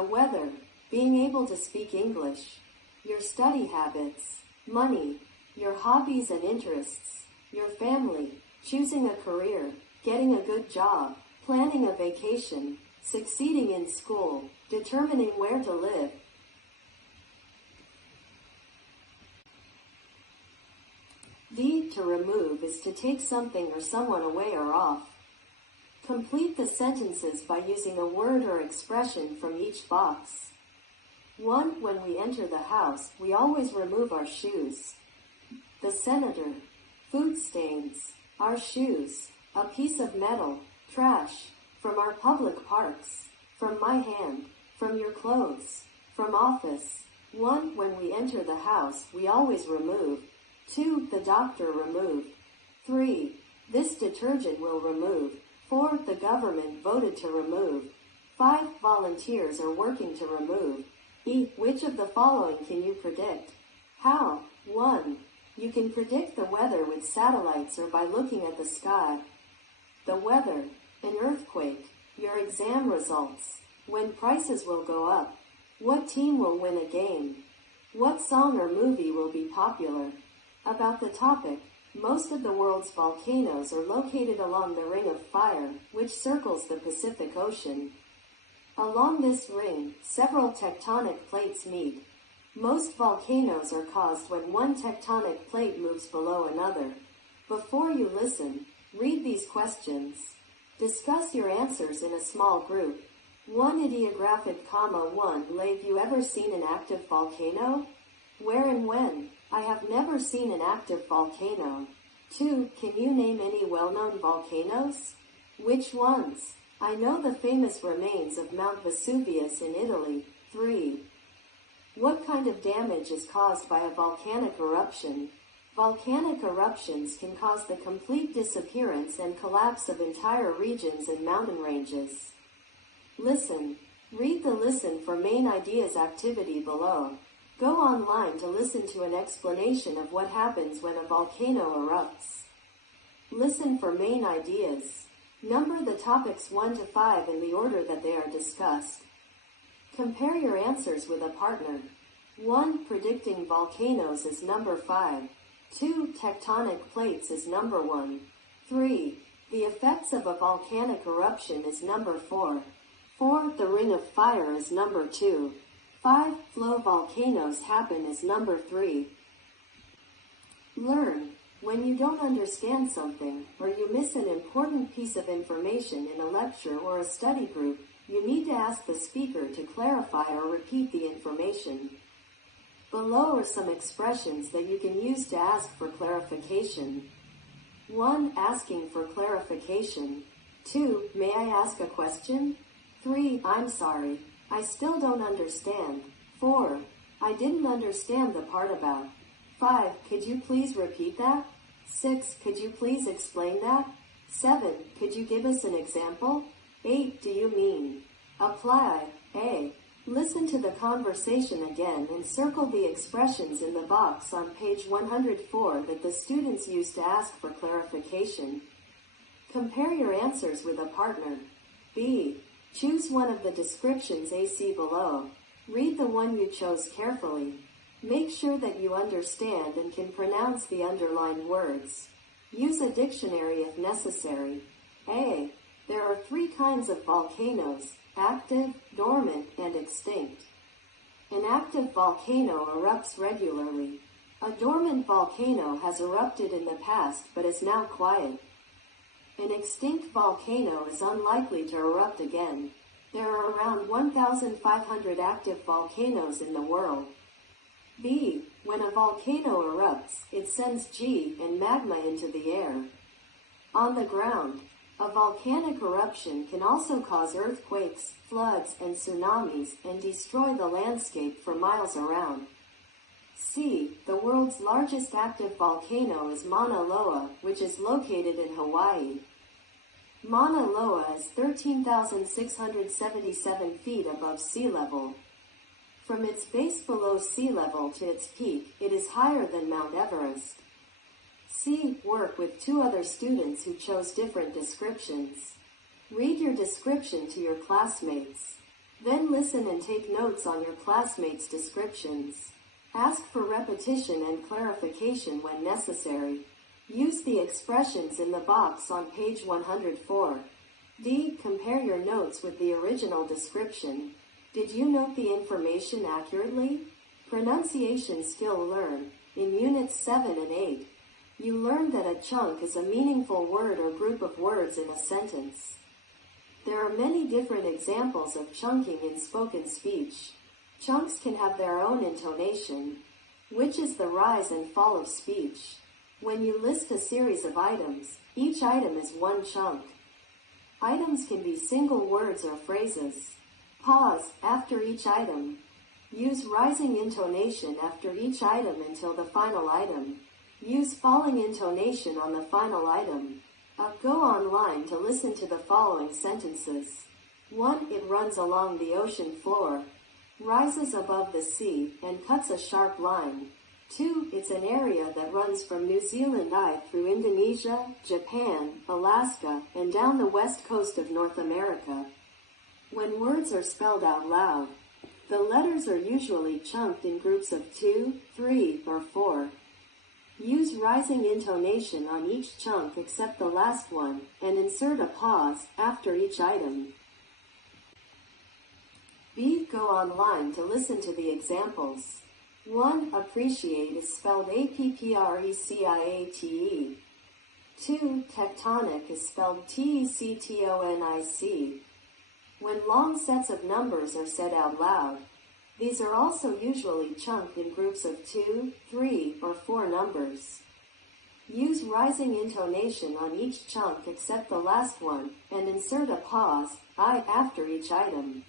the weather, being able to speak English, your study habits, money, your hobbies and interests, your family, choosing a career, getting a good job, planning a vacation, succeeding in school, determining where to live. D, to remove, is to take something or someone away or off. Complete the sentences by using a word or expression from each box. 1. When we enter the house, we always remove our shoes. The senator, food stains, our shoes, a piece of metal, trash, from our public parks, from my hand, from your clothes, from office. 1. When we enter the house, we always remove. 2. The doctor removed. 3. This detergent will remove. 4. The government voted to remove. 5. Volunteers are working to remove. E. Which of the following can you predict? How? 1. You can predict the weather with satellites or by looking at the sky. The weather, an earthquake, your exam results, when prices will go up, what team will win a game, what song or movie will be popular. About the topic, most of the world's volcanoes are located along the Ring of Fire, which circles the Pacific Ocean. Along this ring, several tectonic plates meet. Most volcanoes are caused when one tectonic plate moves below another. Before you listen, read these questions. Discuss your answers in a small group. 1. Idiographic, 1. Have you ever seen an active volcano? Where and when? I have never seen an active volcano. 2. Can you name any well-known volcanoes? Which ones? I know the famous remains of Mount Vesuvius in Italy. 3. What kind of damage is caused by a volcanic eruption? Volcanic eruptions can cause the complete disappearance and collapse of entire regions and mountain ranges. Listen. Read the Listen for Main Ideas activity below. Go online to listen to an explanation of what happens when a volcano erupts. Listen for main ideas. Number the topics 1 to 5 in the order that they are discussed. Compare your answers with a partner. 1. Predicting volcanoes is number 5. 2. Tectonic plates is number 1. 3. The effects of a volcanic eruption is number 4. 4. The Ring of Fire is number 2. 5. Flow volcanoes happen is number 3. Learn. When you don't understand something, or you miss an important piece of information in a lecture or a study group, you need to ask the speaker to clarify or repeat the information. Below are some expressions that you can use to ask for clarification. 1. Asking for clarification. 2. May I ask a question? 3. I'm sorry. I still don't understand. 4. I didn't understand the part about. 5. Could you please repeat that? 6. Could you please explain that? 7. Could you give us an example? 8. Do you mean? Apply. A. Listen to the conversation again and circle the expressions in the box on page 104 that the students use to ask for clarification. Compare your answers with a partner. B. Choose one of the descriptions AC below. Read the one you chose carefully. Make sure that you understand and can pronounce the underlined words. Use a dictionary if necessary. A. There are 3 kinds of volcanoes: active, dormant, and extinct. An active volcano erupts regularly. A dormant volcano has erupted in the past but is now quiet. An extinct volcano is unlikely to erupt again. There are around 1,500 active volcanoes in the world. B. When a volcano erupts, it sends G and magma into the air. On the ground, a volcanic eruption can also cause earthquakes, floods, and tsunamis and destroy the landscape for miles around. C. The world's largest active volcano is Mauna Loa, which is located in Hawaii. Mauna Loa is 13,677 feet above sea level. From its base below sea level to its peak, it is higher than Mount Everest. C. Work with 2 other students who chose different descriptions. Read your description to your classmates. Then listen and take notes on your classmates' descriptions. Ask for repetition and clarification when necessary. Use the expressions in the box on page 104. D. Compare your notes with the original description. Did you note the information accurately? Pronunciation skill learn. In Units 7 and 8, you learned that a chunk is a meaningful word or group of words in a sentence. There are many different examples of chunking in spoken speech. Chunks can have their own intonation, which is the rise and fall of speech. When you list a series of items, each item is one chunk. Items can be single words or phrases. Pause after each item. Use rising intonation after each item until the final item. Use falling intonation on the final item. Go online to listen to the following sentences. 1. It runs along the ocean floor, rises above the sea, and cuts a sharp line. 2. It's an area that runs from New Zealand through Indonesia, Japan, Alaska, and down the west coast of North America. When words are spelled out loud, the letters are usually chunked in groups of 2, 3, or 4. Use rising intonation on each chunk except the last one, and insert a pause after each item. B. Go online to listen to the examples. 1. Appreciate is spelled appreciate. 2. Tectonic is spelled tectonic. When long sets of numbers are said out loud, these are also usually chunked in groups of 2, 3, or 4 numbers. Use rising intonation on each chunk except the last one, and insert a pause, after each item.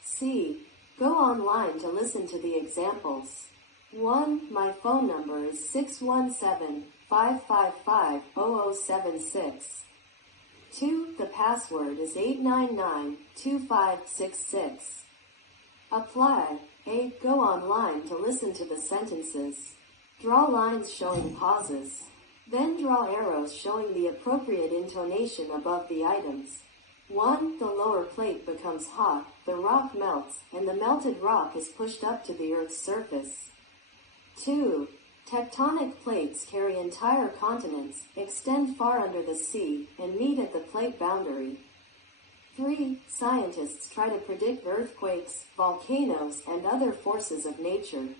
C. Go online to listen to the examples. 1. My phone number is 617-555-0076. 2. The password is 899-2566. Apply. A. Go online to listen to the sentences. Draw lines showing pauses. Then draw arrows showing the appropriate intonation above the items. 1. The lower plate becomes hot, the rock melts, and the melted rock is pushed up to the Earth's surface. 2. Tectonic plates carry entire continents, extend far under the sea, and meet at the plate boundary. 3. Scientists try to predict earthquakes, volcanoes, and other forces of nature.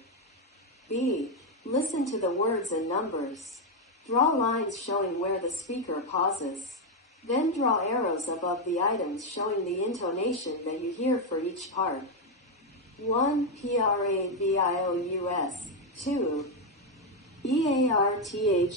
B. Listen to the words and numbers. Draw lines showing where the speaker pauses. Then draw arrows above the items showing the intonation that you hear for each part. 1. Pravious. 2. Earthquake.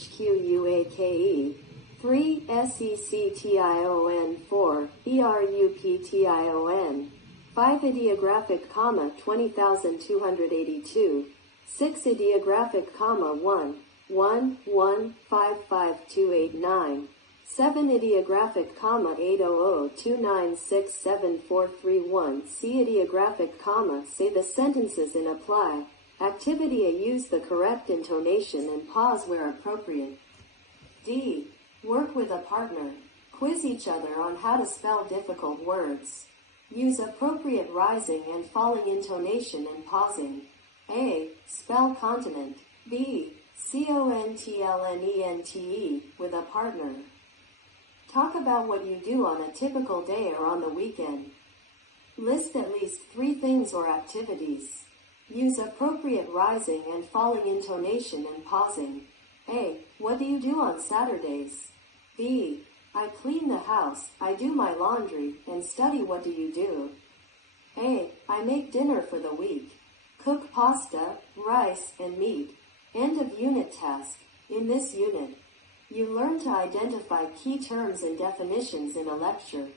3. Section. 4. Eruption. 5. Ideographic comma 20,282. 6. Ideographic comma 1. 1, 1, 5, 5, 2, 8, 9. 7. Ideographic comma 800 296 7431. C. Ideographic comma. Say the sentences and apply. Activity A. Use the correct intonation and pause where appropriate. D. Work with a partner. Quiz each other on how to spell difficult words. Use appropriate rising and falling intonation and pausing. A. Spell continent. B. Continente with a partner. Talk about what you do on a typical day or on the weekend. List at least 3 things or activities. Use appropriate rising and falling intonation and pausing. A. What do you do on Saturdays? B. I clean the house, I do my laundry, and study. What do you do? A. I make dinner for the week. Cook pasta, rice, and meat. End of unit task. In this unit, you learn to identify key terms and definitions in a lecture.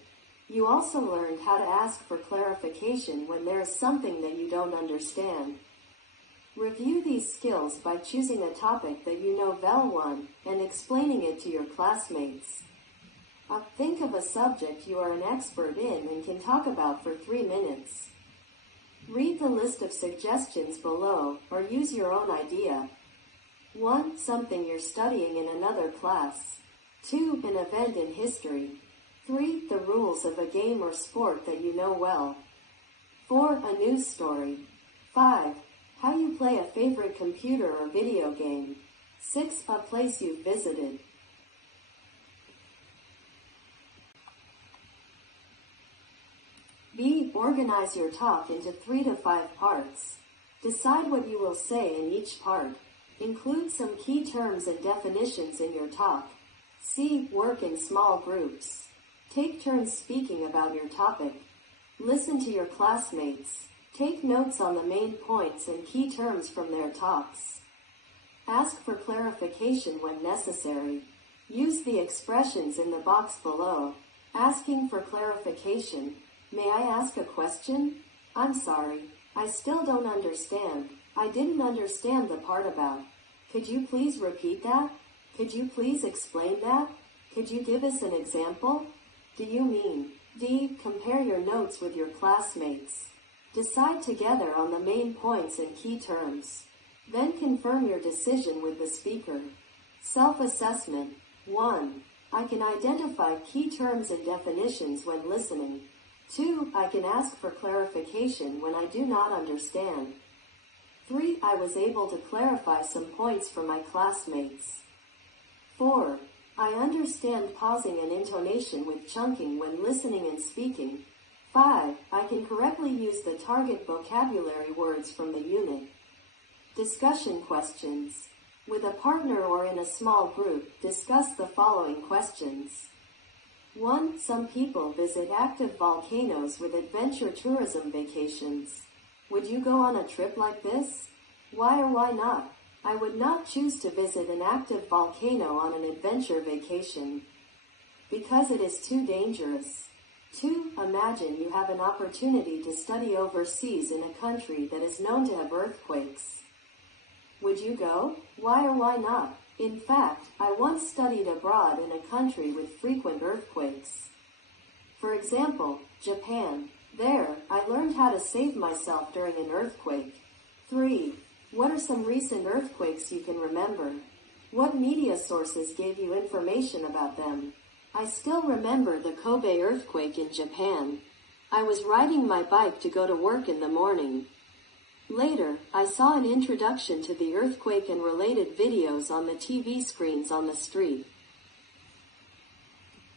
You also learned how to ask for clarification when there is something that you don't understand. Review these skills by choosing a topic that you know well and explaining it to your classmates. Think of a subject you are an expert in and can talk about for 3 minutes. Read the list of suggestions below or use your own idea. 1. Something you're studying in another class. 2. An event in history. 3. The rules of a game or sport that you know well. 4. A news story. 5. How you play a favorite computer or video game. 6. A place you've visited. B. Organize your talk into 3 to 5 parts. Decide what you will say in each part. Include some key terms and definitions in your talk. C. Work in small groups. Take turns speaking about your topic. Listen to your classmates. Take notes on the main points and key terms from their talks. Ask for clarification when necessary. Use the expressions in the box below. Asking for clarification. May I ask a question? I'm sorry. I still don't understand. I didn't understand the part about. Could you please repeat that? Could you please explain that? Could you give us an example? Do you mean? D. Compare your notes with your classmates. Decide together on the main points and key terms. Then confirm your decision with the speaker. Self-assessment. 1. I can identify key terms and definitions when listening. 2. I can ask for clarification when I do not understand. 3. I was able to clarify some points for my classmates. 4. I understand pausing and intonation with chunking when listening and speaking. 5. I can correctly use the target vocabulary words from the unit. Discussion questions. With a partner or in a small group, discuss the following questions. 1. Some people visit active volcanoes with adventure tourism vacations. Would you go on a trip like this? Why or why not? I would not choose to visit an active volcano on an adventure vacation. Because it is too dangerous. 2. Imagine you have an opportunity to study overseas in a country that is known to have earthquakes. Would you go? Why or why not? In fact, I once studied abroad in a country with frequent earthquakes. For example, Japan. There, I learned how to save myself during an earthquake. 3. What are some recent earthquakes you can remember? What media sources gave you information about them? I still remember the Kobe earthquake in Japan. I was riding my bike to go to work in the morning. Later, I saw an introduction to the earthquake and related videos on the TV screens on the street.